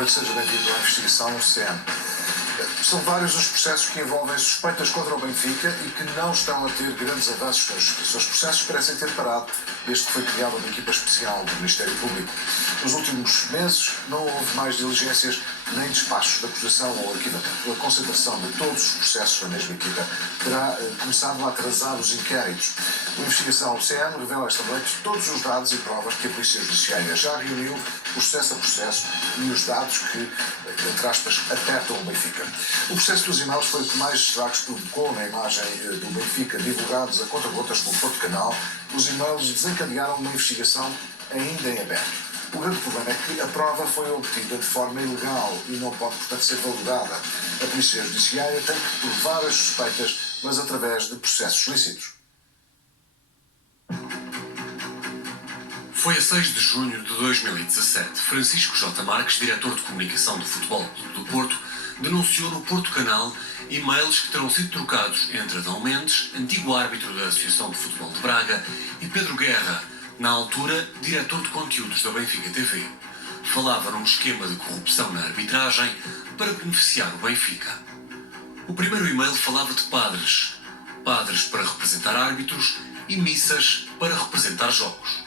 noite, seja bem-vindo à investigação UCM. São vários os processos que envolvem suspeitas contra o Benfica e que não estão a ter grandes avanços na justiça. Os processos parecem ter parado desde que foi criada uma equipa especial do Ministério Público. Nos últimos meses não houve mais diligências nem despachos de acusação ou arquivamento. A concentração de todos os processos na mesma equipa terá começado a atrasar os inquéritos. A investigação UCM revela esta noite todos os dados e provas que a Polícia Judiciária já reuniu, processo a processo, e os dados que, entre aspas, apertam o Benfica. O processo dos e-mails foi o que mais estragos provocou na imagem do Benfica, divulgados a conta-gotas pelo Porto Canal. Os e-mails desencadearam uma investigação ainda em aberto. O grande problema é que a prova foi obtida de forma ilegal e não pode, portanto, ser validada. A Polícia Judiciária tem que provar as suspeitas, mas através de processos lícitos. Foi a 6 de junho de 2017. Francisco J. Marques, diretor de comunicação do Futebol Clube do Porto, denunciou no Porto Canal e-mails que terão sido trocados entre Adão Mendes, antigo árbitro da Associação de Futebol de Braga, e Pedro Guerra, na altura diretor de conteúdos da Benfica TV. Falava num esquema de corrupção na arbitragem para beneficiar o Benfica. O primeiro e-mail falava de padres para representar árbitros e missas para representar jogos.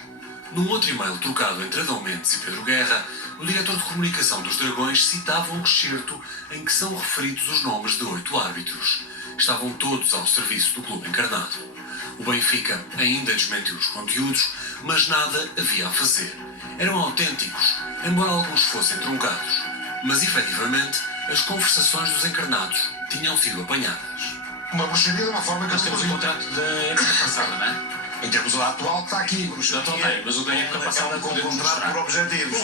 Num outro e-mail trocado entre Adão Mendes e Pedro Guerra, o diretor de comunicação dos Dragões citava um excerto em que são referidos os nomes de 8 árbitros. Estavam todos ao serviço do clube encarnado. O Benfica ainda desmentiu os conteúdos, mas nada havia a fazer. Eram autênticos, embora alguns fossem truncados. Mas, efetivamente, as conversações dos encarnados tinham sido apanhadas. Uma bruxaria de uma forma que Nós temos o contrato da época passada, não é? Em termos atual, está aqui. Bruxaria, mas o da época passada com podemos contrato mostrar. por objetivos.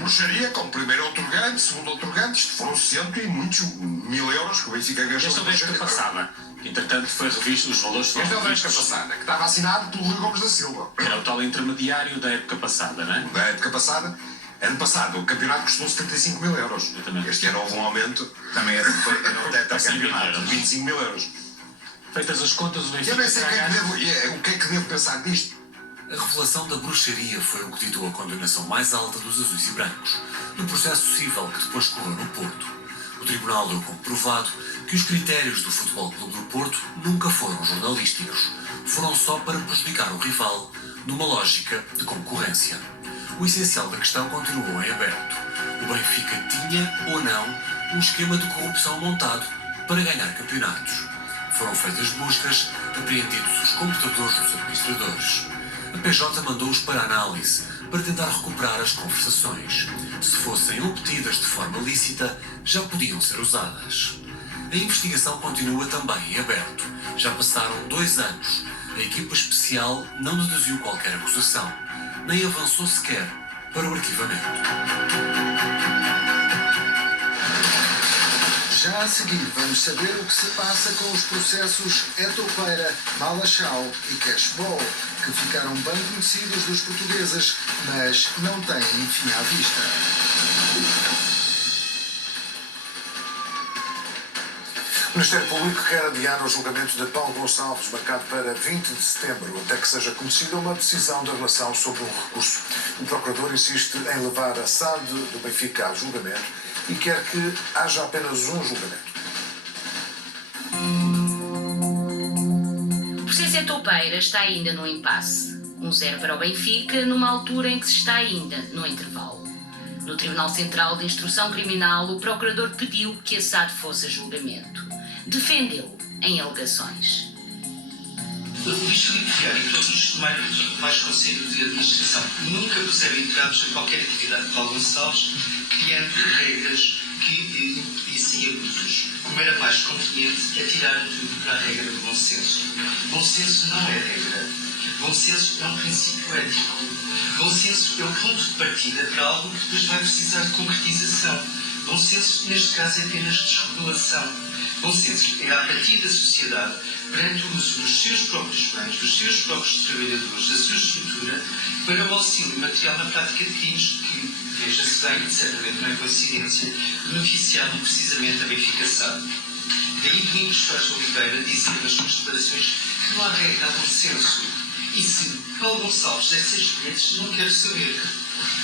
Bruxaria com primeiro outorgante, segundo outorgante, isto foram 100 e muitos 1000 euros que o Benfica gastou. Esta é da época passada, que entretanto foi revisto, os valores foram Este é o da época revistos. passada, que estava assinado pelo Rui Gomes da Silva. Era o tal intermediário da época passada, não é? Da época passada, ano passado, o campeonato custou 75 mil euros. Exatamente. Este ano houve um aumento, também era um teto a campeonato, 20 25 mil euros. Feitas as contas, o Benfica Eu nem sei terá ganho. o que é que devo pensar disto. A revelação da bruxaria foi o que ditou a condenação mais alta dos azuis e brancos, no processo civil que depois correu no Porto. O tribunal deu como provado que os critérios do Futebol Clube do Porto nunca foram jornalísticos, foram só para prejudicar o rival, numa lógica de concorrência. O essencial da questão continuou em aberto. O Benfica tinha ou não um esquema de corrupção montado para ganhar campeonatos. Foram feitas buscas, apreendidos os computadores dos administradores. A PJ mandou-os para análise, para tentar recuperar as conversações. Se fossem obtidas de forma lícita, já podiam ser usadas. A investigação continua também em aberto. Já passaram 2 anos. A equipa especial não deduziu qualquer acusação, nem avançou sequer para o arquivamento. Já a seguir, vamos saber o que se passa com os processos Etopeira, Malachau e Cashball, que ficaram bem conhecidos dos portugueses, mas não têm fim à vista. O Ministério Público quer adiar o julgamento de Paulo Gonçalves, marcado para 20 de setembro, até que seja conhecida uma decisão da relação sobre um recurso. O procurador insiste em levar a SAD do Benfica a julgamento e quer que haja apenas um julgamento. O processo Etopeira está ainda no impasse. 1-0 para o Benfica, numa altura em que se está ainda no intervalo. No Tribunal Central de Instrução Criminal, o procurador pediu que a SAD fosse a julgamento. Defendeu em alegações. O Luís Filipe Vieira e todos os demais conselhos de administração nunca puseram entraves a qualquer atividade de Paulo Gonçalves, criando regras que impedissem abusos. Como era mais conveniente, atiraram tudo para a regra do bom senso. Bom senso não é regra. Bom senso é um princípio ético. Bom senso é o ponto de partida para algo que depois vai precisar de concretização. Bom senso, neste caso, é apenas desregulação. Bom senso é a apatia da sociedade perante o uso dos seus próprios bens, dos seus próprios trabalhadores, da sua estrutura, para o auxílio material na prática de crimes que, veja-se bem, certamente não é coincidência, beneficiaram precisamente a Benfica SAD. Daí Domingos Soares Oliveira dizia nas suas declarações que não há regra a bom senso. E se Paulo Gonçalves deve ser escolhido, não quero saber.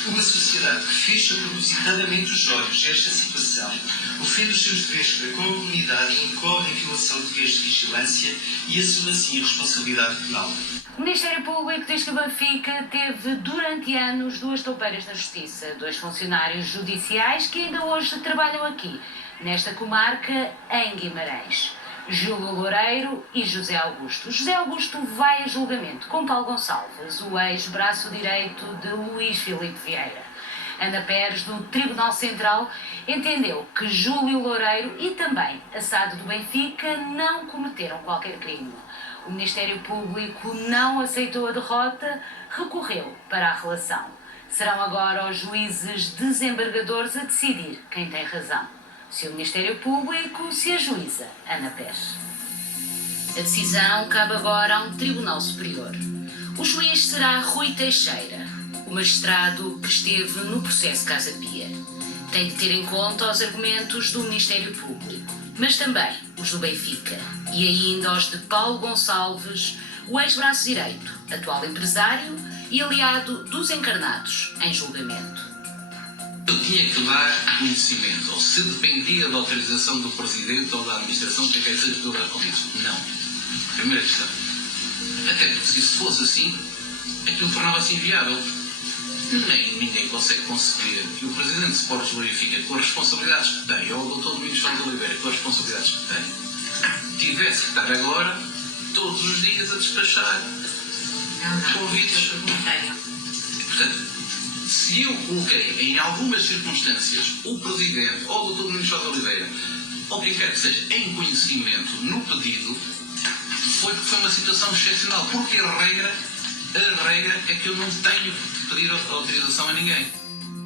Uma sociedade que fecha propositadamente os olhos a esta situação, ofende os seus deveres para com a comunidade e incorre em violação de deveres de vigilância e assume assim a responsabilidade penal. O Ministério Público diz que o Benfica teve durante anos 2 toupeiras da Justiça, 2 funcionários judiciais que ainda hoje trabalham aqui, nesta comarca, em Guimarães. Júlio Loureiro e José Augusto. José Augusto vai a julgamento com Paulo Gonçalves, o ex-braço direito de Luís Filipe Vieira. Ana Pérez, do Tribunal Central, entendeu que Júlio Loureiro e também a SAD do Benfica não cometeram qualquer crime. O Ministério Público não aceitou a derrota, recorreu para a relação. Serão agora os juízes desembargadores a decidir quem tem razão. Se o Ministério Público, se a juíza Ana Pérez. A decisão cabe agora a um Tribunal Superior. O juiz será Rui Teixeira, o magistrado que esteve no processo Casa Pia. Tem de ter em conta os argumentos do Ministério Público, mas também os do Benfica e ainda os de Paulo Gonçalves, o ex-braço direito, atual empresário e aliado dos encarnados em julgamento. Eu tinha que dar conhecimento, ou se dependia da autorização do Presidente ou da Administração, que quer que seja tudo com isso. Não. Primeira questão. Até porque se isso fosse assim, aquilo tornava-se inviável. Ninguém consegue conceber que o Presidente de Sporting Benfica, com as responsabilidades que tem, ou o Dr. Domingos Santos de Oliveira, com as responsabilidades que tem, tivesse que estar agora, todos os dias, a despachar convites. Portanto, se eu coloquei em algumas circunstâncias o Presidente ou o Dr. Domingos Santos de Oliveira, ou quem quer que seja, em conhecimento no pedido, foi porque foi uma situação excepcional. Porque a regra é que eu não tenho que pedir autorização a ninguém.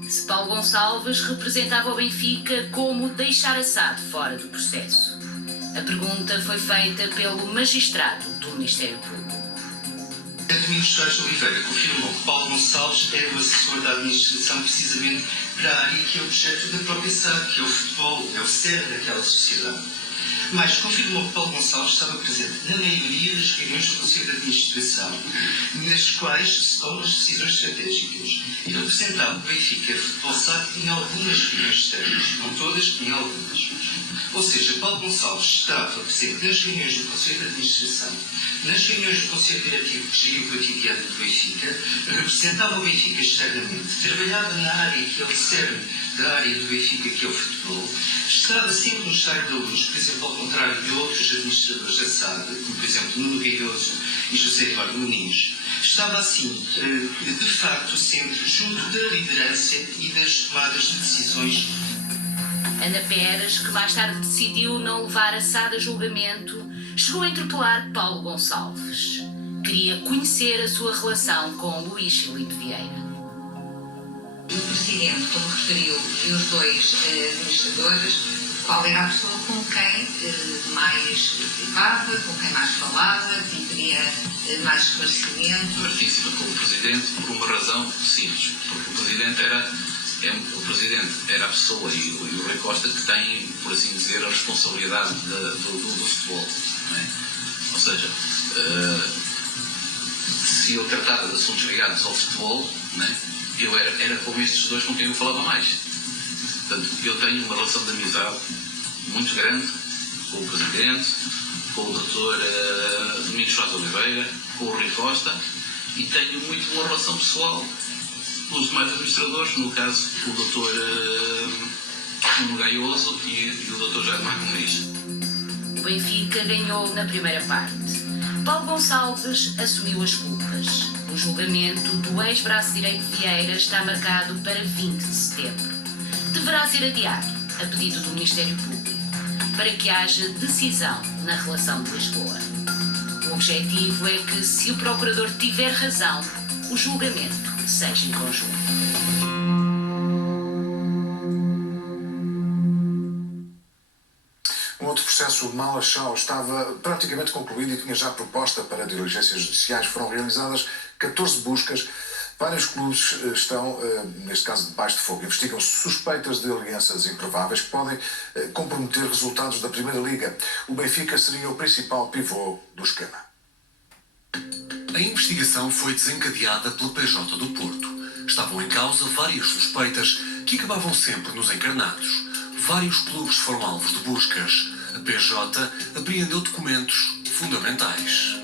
Se Paulo Gonçalves representava o Benfica, como deixar a SAD fora do processo? A pergunta foi feita pelo magistrado do Ministério Público. Domingos Santos de Oliveira confirmou que Paulo Gonçalves é o assessor da administração precisamente para a área que é objeto da própria SAD, que é o futebol, é o cerne daquela sociedade. Mas confirmou que Paulo Gonçalves estava presente na maioria das reuniões do Conselho de Administração, nas quais se tomam as decisões estratégicas. E representava o Benfica Futebol SAD em algumas reuniões externas, não todas, em algumas. Ou seja, Paulo Gonçalves estava presente nas reuniões do Conselho de Administração, nas reuniões do Conselho Diretivo que geria o cotidiano do Benfica, representava o Benfica externamente, trabalhava na área que é o cerne da área do Benfica, que é o futebol, estava sempre no estádio da luz, por exemplo, ao contrário de outros administradores da SAD, como por exemplo Nuno Gaioso e José Eduardo Muniz, estava assim, de facto, sempre junto da liderança e das tomadas de decisões. Ana Pérez, que mais tarde decidiu não levar a SAD a julgamento, chegou a interpelar Paulo Gonçalves. Queria conhecer a sua relação com Luís Filipe Vieira. O Presidente, como referiu, e os 2 administradores, qual era a pessoa com quem mais privava, com quem mais falava, quem queria mais esclarecimento? Partíssima com o Presidente por uma razão simples, porque o Presidente era a pessoa e o Rui Costa que tem, por assim dizer, a responsabilidade do futebol. Não é? Ou seja, se eu tratava de assuntos ligados ao futebol, não é? Eu era com estes 2 com quem eu falava mais. Portanto, eu tenho uma relação de amizade muito grande com o Presidente, com o Dr. Domingos Santos de Oliveira, com o Rui Costa, e tenho muito boa relação pessoal com os demais administradores, no caso o Dr. Nuno Gaioso e o Dr. Jaime Muniz. O Benfica ganhou na primeira parte. Paulo Gonçalves assumiu as culpas. O julgamento do ex-braço direito Vieira está marcado para 20 de setembro. Deverá ser adiado, a pedido do Ministério Público, para que haja decisão na relação de Lisboa. O objetivo é que, se o procurador tiver razão, o julgamento seja em conjunto. Um outro processo de Malachau estava praticamente concluído e tinha já proposta para diligências judiciais. Foram realizadas 14 buscas. Vários clubes estão, neste caso, debaixo de fogo. Investigam-se suspeitas de alianças improváveis que podem comprometer resultados da Primeira Liga. O Benfica seria o principal pivô do esquema. A investigação foi desencadeada pelo PJ do Porto. estavam em causa várias suspeitas que acabavam sempre nos encarnados. Vários clubes foram alvos de buscas. A PJ apreendeu documentos fundamentais.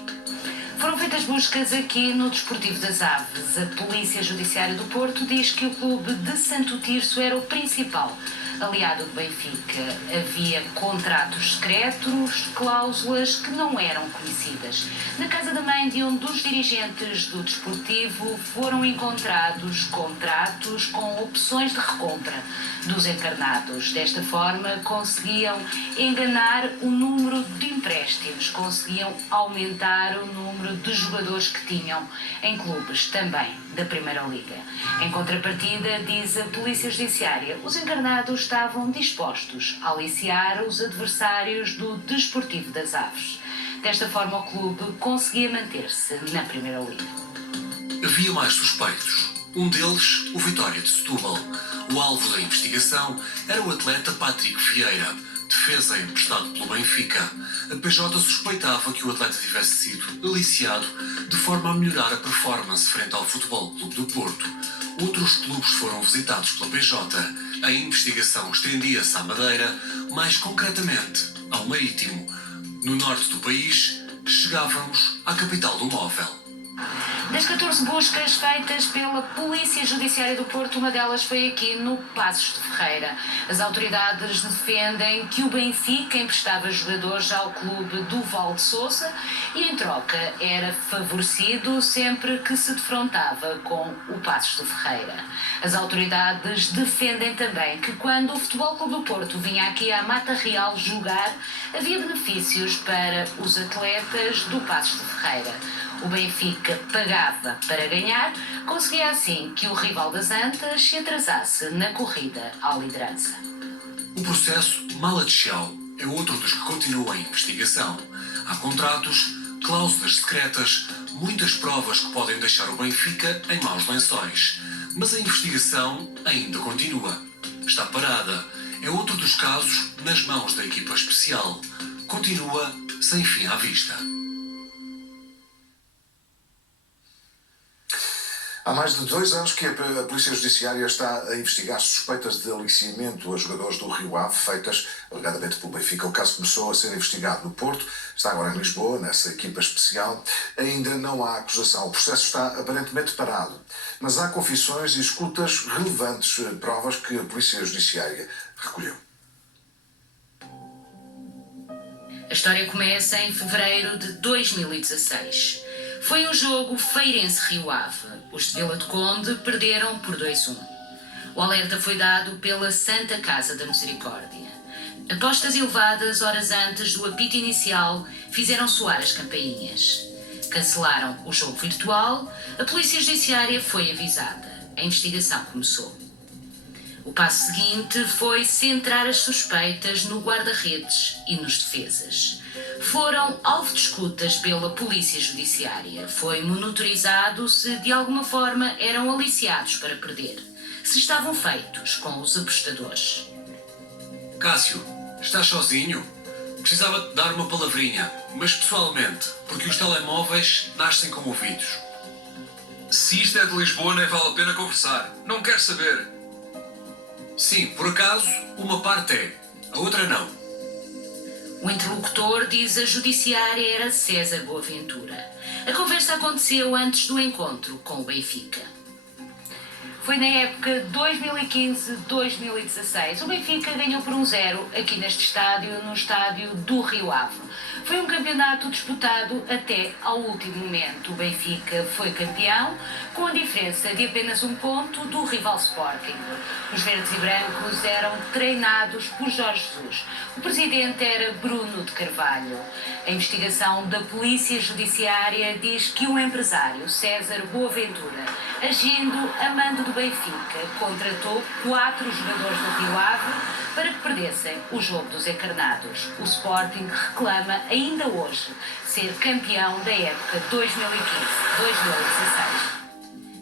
Foram feitas buscas aqui no Desportivo das Aves. A Polícia Judiciária do Porto diz que o clube de Santo Tirso era o principal aliado do Benfica. Havia contratos secretos, cláusulas que não eram conhecidas. Na casa da mãe de um dos dirigentes do Desportivo foram encontrados contratos com opções de recompra dos encarnados. Desta forma, conseguiam enganar o número de empréstimos, conseguiam aumentar o número de jogadores que tinham em clubes também da Primeira Liga. Em contrapartida, diz a Polícia Judiciária, os encarnados estavam dispostos a aliciar os adversários do Desportivo das Aves. Desta forma, o clube conseguia manter-se na Primeira Liga. Havia mais suspeitos. Um deles, o Vitória de Setúbal. O alvo da investigação era o atleta Patrick Vieira, defesa emprestado pelo Benfica. A PJ suspeitava que o atleta tivesse sido aliciado de forma a melhorar a performance frente ao Futebol Clube do Porto. Outros clubes foram visitados pela PJ. A investigação estendia-se à Madeira, mais concretamente ao Marítimo. No norte do país, chegávamos à capital do móvel. Das 14 buscas feitas pela Polícia Judiciária do Porto, uma delas foi aqui no Paços de Ferreira. As autoridades defendem que o Benfica emprestava jogadores ao clube do Val de Sousa e, em troca, era favorecido sempre que se defrontava com o Paços de Ferreira. As autoridades defendem também que, quando o Futebol Clube do Porto vinha aqui à Mata Real jogar, havia benefícios para os atletas do Paços de Ferreira. O Benfica pagava para ganhar, conseguia assim que o rival das Antas se atrasasse na corrida à liderança. O processo Mala de Chau é outro dos que continua em investigação. Há contratos, cláusulas secretas, muitas provas que podem deixar o Benfica em maus lençóis. Mas a investigação ainda continua. Está parada. É outro dos casos nas mãos da equipa especial. Continua sem fim à vista. Há mais de 2 anos que a Polícia Judiciária está a investigar suspeitas de aliciamento a jogadores do Rio Ave, feitas alegadamente pelo Benfica. O caso começou a ser investigado no Porto, está agora em Lisboa, nessa equipa especial. Ainda não há acusação. O processo está aparentemente parado. Mas há confissões e escutas relevantes, provas que a Polícia Judiciária recolheu. A história começa em fevereiro de 2016. Foi um jogo Feirense-Rio Ave. Os de Vila do Conde perderam por 2-1. O alerta foi dado pela Santa Casa da Misericórdia. Apostas elevadas horas antes do apito inicial fizeram soar as campainhas. Cancelaram o jogo virtual, a Polícia Judiciária foi avisada. A investigação começou. O passo seguinte foi centrar as suspeitas no guarda-redes e nos defesas. Foram alvo de escutas pela Polícia Judiciária. Foi monitorizado se de alguma forma eram aliciados para perder, se estavam feitos com os apostadores. Cássio, estás sozinho? Precisava de dar uma palavrinha, mas pessoalmente, porque os telemóveis nascem com ouvidos. Se isto é de Lisboa, nem vale a pena conversar. Não quero saber. Sim, por acaso, uma parte é, a outra não. O interlocutor, diz a judiciária, era César Boaventura. A conversa aconteceu antes do encontro com o Benfica. Foi na época 2015-2016. O Benfica ganhou por 1-0 aqui neste estádio, no estádio do Rio Ave. Foi um campeonato disputado até ao último momento. O Benfica foi campeão, com a diferença de apenas 1 ponto do rival Sporting. Os verdes e brancos eram treinados por Jorge Jesus. O presidente era Bruno de Carvalho. A investigação da Polícia Judiciária diz que o empresário César Boaventura, agindo a mando do Benfica, contratou 4 jogadores do Rio Ave para que perdessem o jogo dos encarnados. O Sporting reclama ainda hoje ser campeão da época 2015-2016.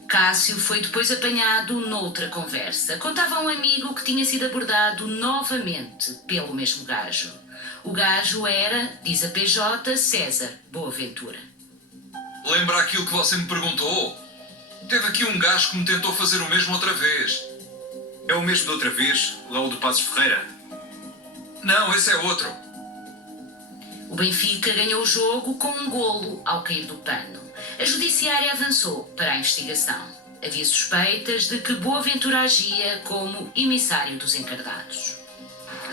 Cássio foi depois apanhado noutra conversa. Contava a um amigo que tinha sido abordado novamente pelo mesmo gajo. O gajo era, diz a PJ, César Boaventura. Lembra aquilo que você me perguntou? Teve aqui um gajo que me tentou fazer o mesmo outra vez. É o mesmo de outra vez, lá o do Passos Ferreira? Não, esse é outro. O Benfica ganhou o jogo com um golo ao cair do pano. A judiciária avançou para a investigação. Havia suspeitas de que Boaventura agia como emissário dos encardados.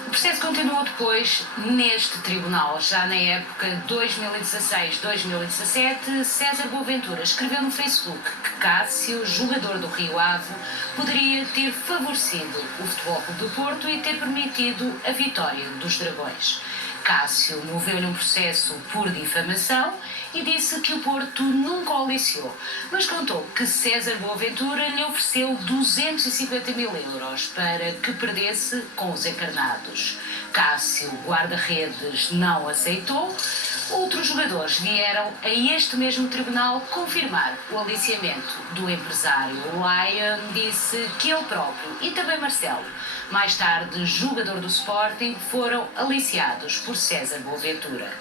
O processo continuou depois neste tribunal. Já na época 2016-2017, César Boaventura escreveu no Facebook que Cássio, jogador do Rio Ave, poderia ter favorecido o Futebol Clube do Porto e ter permitido a vitória dos Dragões. Cássio moveu-lhe um processo por difamação e disse que o Porto nunca o aliciou, mas contou que César Boaventura lhe ofereceu 250 mil euros para que perdesse com os encarnados. Cássio, guarda-redes, não aceitou. Outros jogadores vieram a este mesmo tribunal confirmar o aliciamento do empresário. Lion disse que ele próprio e também Marcelo, mais tarde jogador do Sporting, foram aliciados por César Boaventura.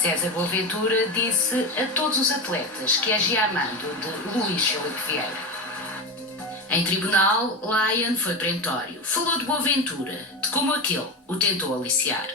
César Boaventura disse a todos os atletas que agia a mando de Luís Filipe Vieira. Em tribunal, Lion foi perentório. Falou de Boaventura, de como aquele o tentou aliciar.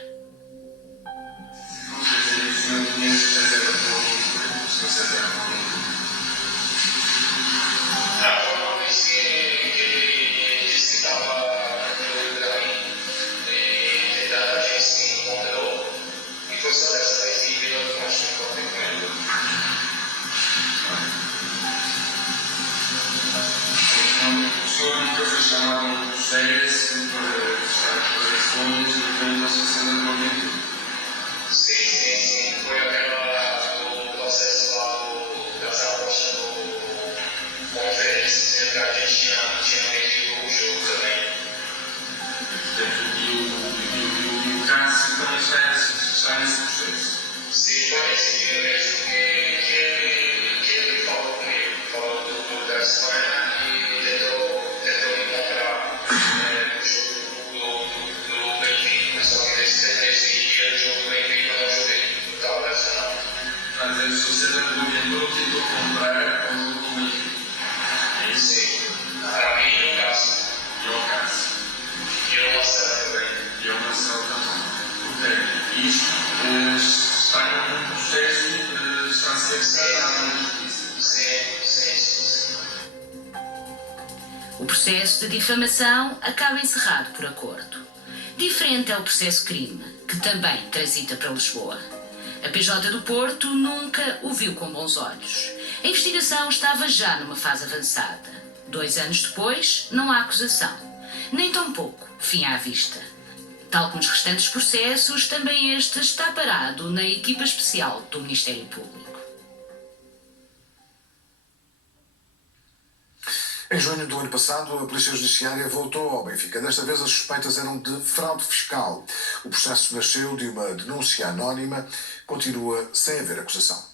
O processo de difamação acaba encerrado por acordo. Diferente é o processo crime, que também transita para Lisboa. A PJ do Porto nunca o viu com bons olhos. A investigação estava já numa fase avançada. 2 anos depois, não há acusação. Nem tão pouco fim à vista. Tal como os restantes processos, também este está parado na equipa especial do Ministério Público. Em junho do ano passado, a Polícia Judiciária voltou ao Benfica. Desta vez as suspeitas eram de fraude fiscal. O processo nasceu de uma denúncia anónima, continua sem haver acusação.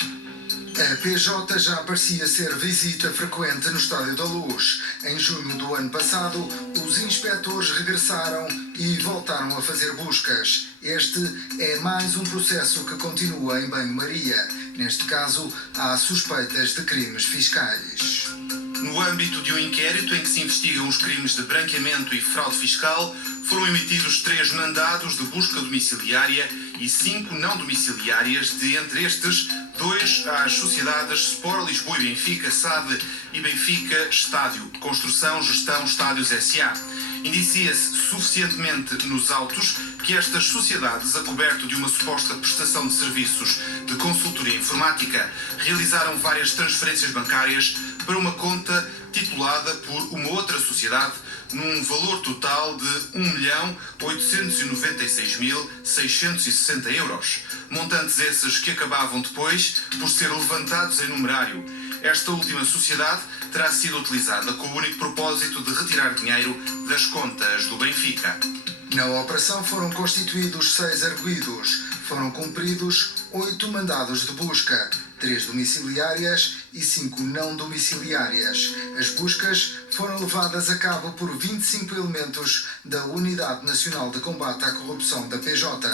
A PJ já parecia ser visita frequente no Estádio da Luz. Em junho do ano passado, os inspectores regressaram e voltaram a fazer buscas. Este é mais um processo que continua em banho-maria. Neste caso, há suspeitas de crimes fiscais. No âmbito de um inquérito em que se investigam os crimes de branqueamento e fraude fiscal, foram emitidos 3 mandados de busca domiciliária e 5 não domiciliárias, de entre estes 2 às sociedades Sport Lisboa e Benfica, SAD, e Benfica Estádio, Construção, Gestão, Estádios S.A. Indicia-se suficientemente nos autos que estas sociedades, a coberto de uma suposta prestação de serviços de consultoria informática, realizaram várias transferências bancárias para uma conta titulada por uma outra sociedade num valor total de 1.896.660 euros. Montantes esses que acabavam depois por ser levantados em numerário. Esta última sociedade terá sido utilizada com o único propósito de retirar dinheiro das contas do Benfica. Na operação foram constituídos 6 arguidos. Foram cumpridos 8 mandados de busca. 3 domiciliárias e 5 não domiciliárias. As buscas foram levadas a cabo por 25 elementos da Unidade Nacional de Combate à Corrupção da PJ,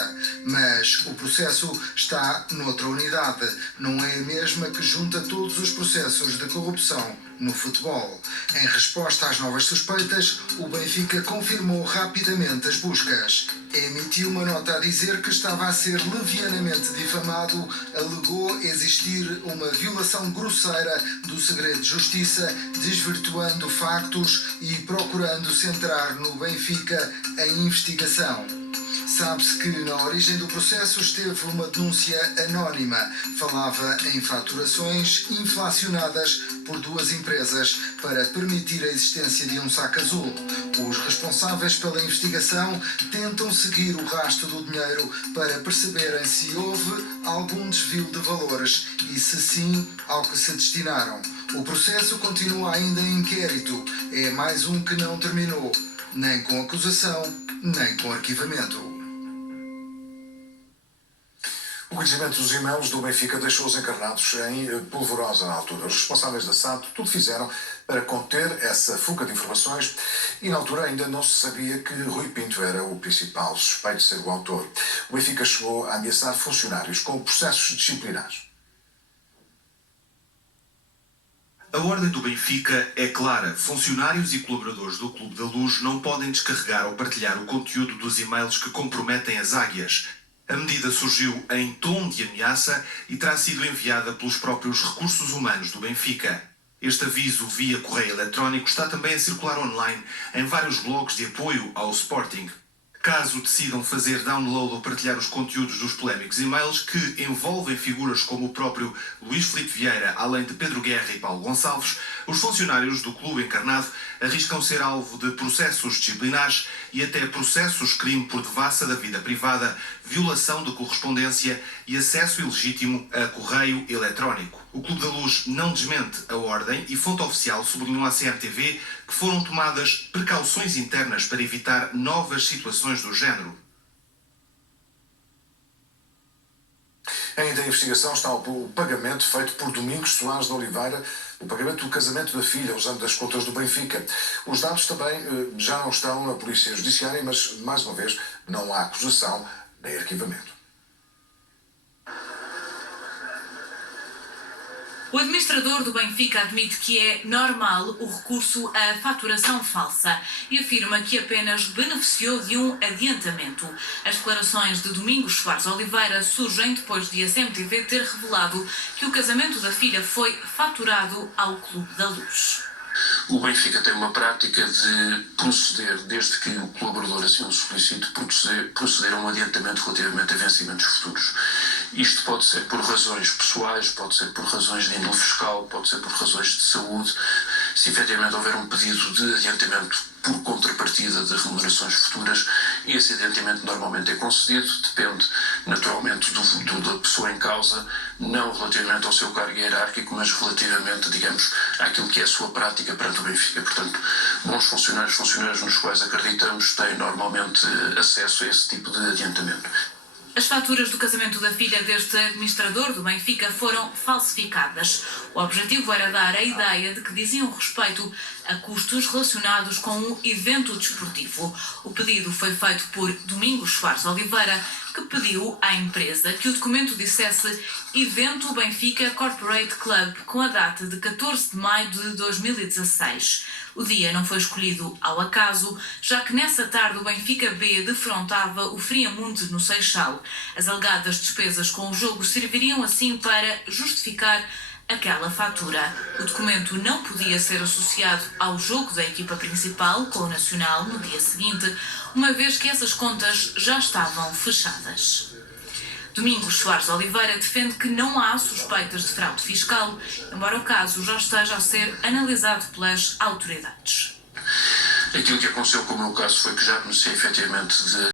mas o processo está noutra unidade, não é a mesma que junta todos os processos de corrupção no futebol. Em resposta às novas suspeitas, o Benfica confirmou rapidamente as buscas. Emitiu uma nota a dizer que estava a ser levianamente difamado, alegou existir uma violação grosseira do segredo de justiça, desvirtuando factos e procurando centrar no Benfica a investigação. Sabe-se que na origem do processo esteve uma denúncia anónima. Falava em faturações inflacionadas por 2 empresas para permitir a existência de um saco azul. Os responsáveis pela investigação tentam seguir o rastro do dinheiro para perceberem se houve algum desvio de valores e, se sim, ao que se destinaram. O processo continua ainda em inquérito. É mais um que não terminou, nem com acusação, nem com arquivamento. O conhecimento dos e-mails do Benfica deixou os encarnados em polvorosa na altura. Os responsáveis da SAD tudo fizeram para conter essa fuga de informações e na altura ainda não se sabia que Rui Pinto era o principal suspeito de ser o autor. O Benfica chegou a ameaçar funcionários com processos disciplinares. A ordem do Benfica é clara. Funcionários e colaboradores do Clube da Luz não podem descarregar ou partilhar o conteúdo dos e-mails que comprometem as águias. A medida surgiu em tom de ameaça e terá sido enviada pelos próprios recursos humanos do Benfica. Este aviso via correio eletrónico está também a circular online em vários blogs de apoio ao Sporting. Caso decidam fazer download ou partilhar os conteúdos dos polémicos e-mails que envolvem figuras como o próprio Luís Filipe Vieira, além de Pedro Guerra e Paulo Gonçalves, os funcionários do clube encarnado arriscam ser alvo de processos disciplinares e até processos crime por devassa da vida privada, violação de correspondência e acesso ilegítimo a correio eletrónico. O Clube da Luz não desmente a ordem e fonte oficial sublinhou à CMTV que foram tomadas precauções internas para evitar novas situações do género. Ainda em investigação está o pagamento feito por Domingos Soares de Oliveira, o pagamento do casamento da filha, usando as contas do Benfica. Os dados também já não estão na Polícia Judiciária, mas, mais uma vez, não há acusação nem arquivamento. O administrador do Benfica admite que é normal o recurso à faturação falsa e afirma que apenas beneficiou de um adiantamento. As declarações de Domingos Soares Oliveira surgem depois de a CMTV ter revelado que o casamento da filha foi faturado ao Clube da Luz. O Benfica tem uma prática de proceder, desde que o colaborador assim o solicite, proceder a um adiantamento relativamente a vencimentos futuros. Isto pode ser por razões pessoais, pode ser por razões de índole fiscal, pode ser por razões de saúde. Se efetivamente houver um pedido de adiantamento por contrapartida de remunerações futuras, esse adiantamento normalmente é concedido, depende naturalmente da pessoa em causa, não relativamente ao seu cargo hierárquico, mas relativamente, digamos, àquilo que é a sua prática perante o Benfica. Portanto, bons funcionários nos quais acreditamos têm normalmente acesso a esse tipo de adiantamento. As faturas do casamento da filha deste administrador do Benfica foram falsificadas. O objetivo era dar a ideia de que diziam respeito a custos relacionados com um evento desportivo. O pedido foi feito por Domingos Soares Oliveira, que pediu à empresa que o documento dissesse Evento Benfica Corporate Club, com a data de 14 de maio de 2016. O dia não foi escolhido ao acaso, já que nessa tarde o Benfica B defrontava o Friamundo no Seixal. As alegadas despesas com o jogo serviriam assim para justificar aquela fatura. O documento não podia ser associado ao jogo da equipa principal com o Nacional no dia seguinte, uma vez que essas contas já estavam fechadas. Domingos Soares Oliveira defende que não há suspeitas de fraude fiscal, embora o caso já esteja a ser analisado pelas autoridades. Aquilo que aconteceu com o meu caso foi que já comecei efetivamente de